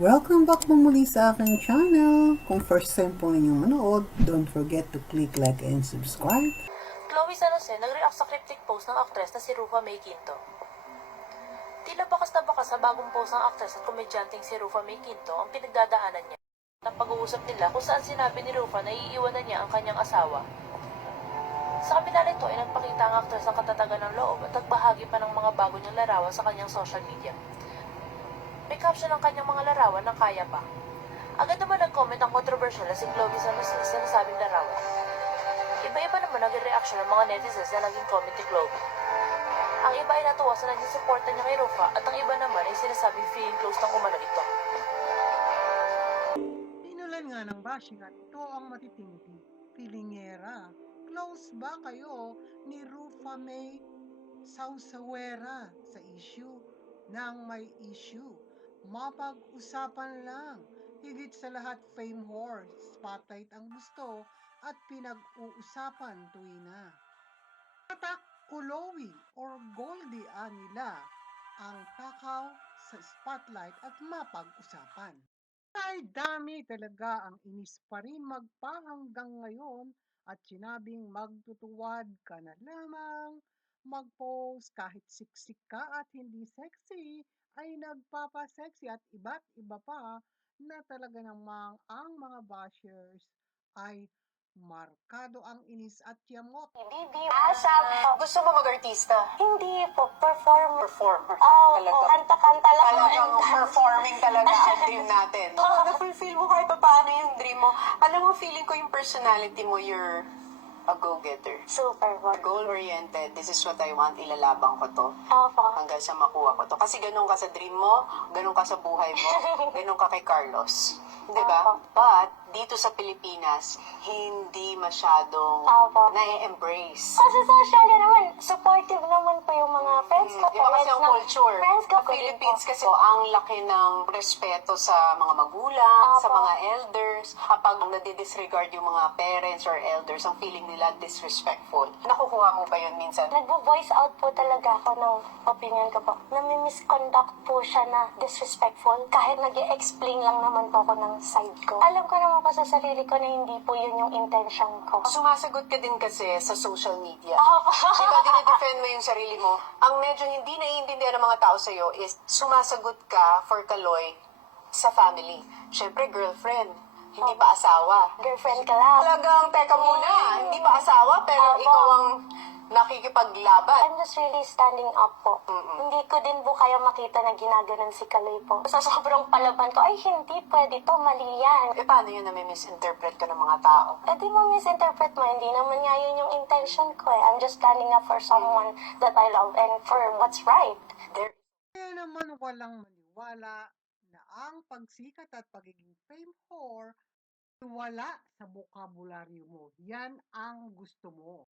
Welcome back po muli sa aking channel. Kung first time po ninyong manood, don't forget to click like and subscribe. Chloe San Jose nag-react sa cryptic post ng aktres na si Rufa May Quinto. Tila bakas na bakas sa bagong post ng aktres at komedyanteng si Rufa May Quinto ang pinagdadaanan niya. Ang pag-uusap nila kung saan sinabi ni Rufa na iiwanan niya ang kanyang asawa. Sa kabila nito ay nagpakita ang aktres ng katatagan ng loob at nagbahagi pa ng mga bago niyang larawan sa kanyang social media. May caption ng kanyang mga larawan na kaya pa. Agad naman nag-comment ang controversial na si Chloe San Jose sa nasabing larawan. Iba-iba naman naging reaction ng mga netizens na naging comment ni Chloe. Ang iba ay natuwa sa naging suporta niya kay Rufa at ang iba naman ay sinasabing feeling close ng umano ito. Pinulan nga ng bashing at ito ang matitindi. Filingera, close ba kayo ni Rufa May Sausawera sa issue ng may issue? Mapag-usapan lang. Higit sa lahat fame whore, spotlight ang gusto at pinag-uusapan tuwina. Tatak Kulowi or Goldie nila ang takaw sa spotlight at mapag-usapan. Ay dami talaga ang inis pa rin magpa hanggang ngayon at sinabing magtutuwad ka na lamang, mag-post kahit siksik ka at hindi sexy ay nagpapasexy at iba't iba pa na talaga namang ang mga bashers ay markado ang inis at yamot. Bibi, gusto mo mag-artista? Hindi po, performer. Performer. Talaga. Kanta-kanta lang. Talagang performing talaga ang dream natin. Na-fulfill mo kahit paano yung dream mo. Alam mo, feeling ko yung personality mo, you're a go-getter. Super po. Goal-oriented. This is what I want. Ilalabang ko to. Opo. Hanggang sa makuha ko to. Kasi ganun ka sa dream mo, ganun ka sa buhay mo, ganun ka kay Carlos. Diba? But, dito sa Pilipinas, hindi masyadong Opo. na-embrace. Kasi socially naman, supportive naman po yung mga friends ko. Iba kasi ang culture. Friends ko Sa Philippines kasi ang laki ng respeto sa mga magulang, Opo. sa mga elders. Kapag nadidisregard yung mga parents or elders, ang feeling nila disrespectful. Nakukuha mo ba yun minsan? Nagvo-voice out po talaga ako ng opinion ko po. Nami-misconduct po siya na disrespectful. Kahit nag-i-explain lang naman po ako ng side ko. Alam ko naman po sa sarili ko na hindi po yun yung intention ko. Sumasagot ka din kasi sa social media. Opo. Diba dinidefend mo yung sarili mo? Ang medyo hindi naiintindihan ng mga tao sa'yo is sumasagot ka for Kaloy sa family. Siyempre, girlfriend. Hindi pa asawa. Girlfriend ka lang. Talagang, teka muna, hindi pa asawa pero Opo. ikaw ang nakikipaglaban. I'm just really standing up po. Hindi ko din po kayo makita na ginaganon si Kaloy po. Sa sobrang palaban ko, ay hindi pwede to, mali yan. Eh, paano yun na may misinterpret ka ng mga tao? Eh di mo misinterpret mo, hindi naman nga yun yung intention ko eh. I'm just standing up for someone that I love and for what's right. There Kaya naman walang maniwala na ang pagsikat at pagiging fame whore wala sa bokabularyo mo. Yan ang gusto mo.